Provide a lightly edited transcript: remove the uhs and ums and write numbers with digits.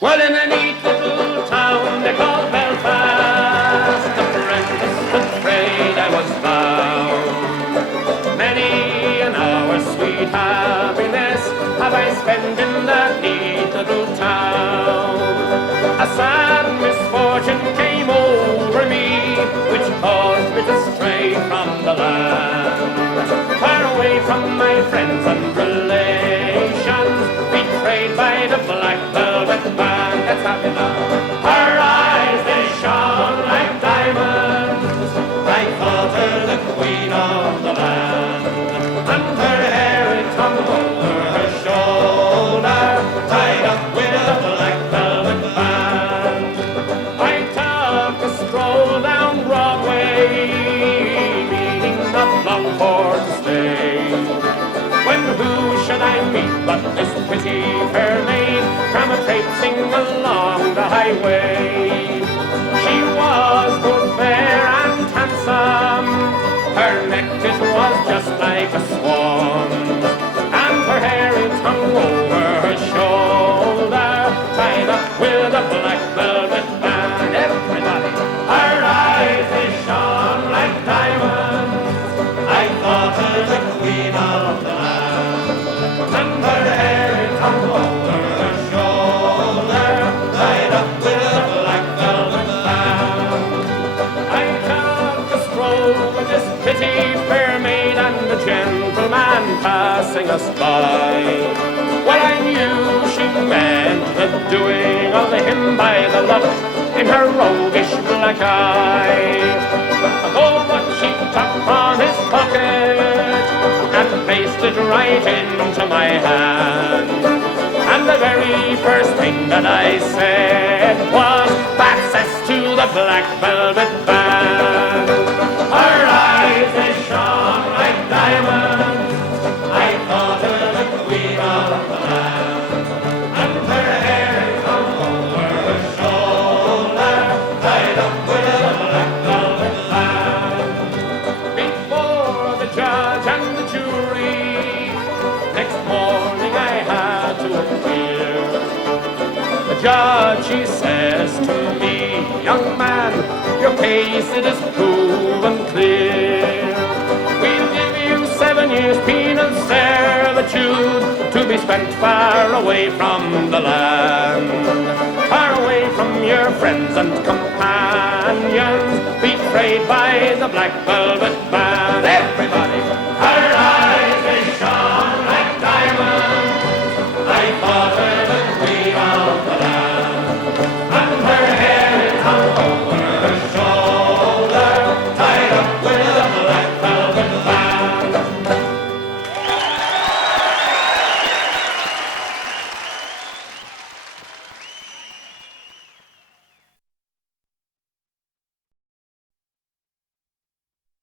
Well, in a neat little town they call Belfast, apprentice to trade I was bound. Many an hour sweet happiness have I spent in that neat little town. A sad misfortune came over me, which caused me to stray from the land, far away from my friends and relations, betrayed by the black velvet band. That's happy now. Her eyes, they shone like diamonds. I thought her the queen of the land. And her hair, it hung over her shoulder, tied up with a black velvet band. I took a stroll down Broadway, meaning not long for to stay. When who should I meet but this pretty fair maid, come a-traipsing along the highway. She was both fair and handsome, her neck it was just like a swan's, and her hair it hung over her shoulder, tied up with a black velvet band. Everybody, her eyes they shone like diamonds. I thought her the queen of the land, and her hair it hung over her shoulder, tied up with a black velvet band. I took a stroll with this pretty fair maid and a gentleman passing us by. Well, I knew she meant the doing of him by the look in her roguish black eye. Oh, but she took from his pocket and placed it right into my hand. And the very first thing that I said was, access to the black velvet band. Her eyes, they shone like diamonds. I thought her the queen of the land. And her hair hung over her shoulder, tied up with a black velvet band. Before the judge and the jury, next morning I had to appear. The judge, he says to me, young man, your case it is proven clear. We'll give you 7 years penal servitude to be spent far away from the land, far away from your friends and companions, betrayed by the black velvet band. Everybody.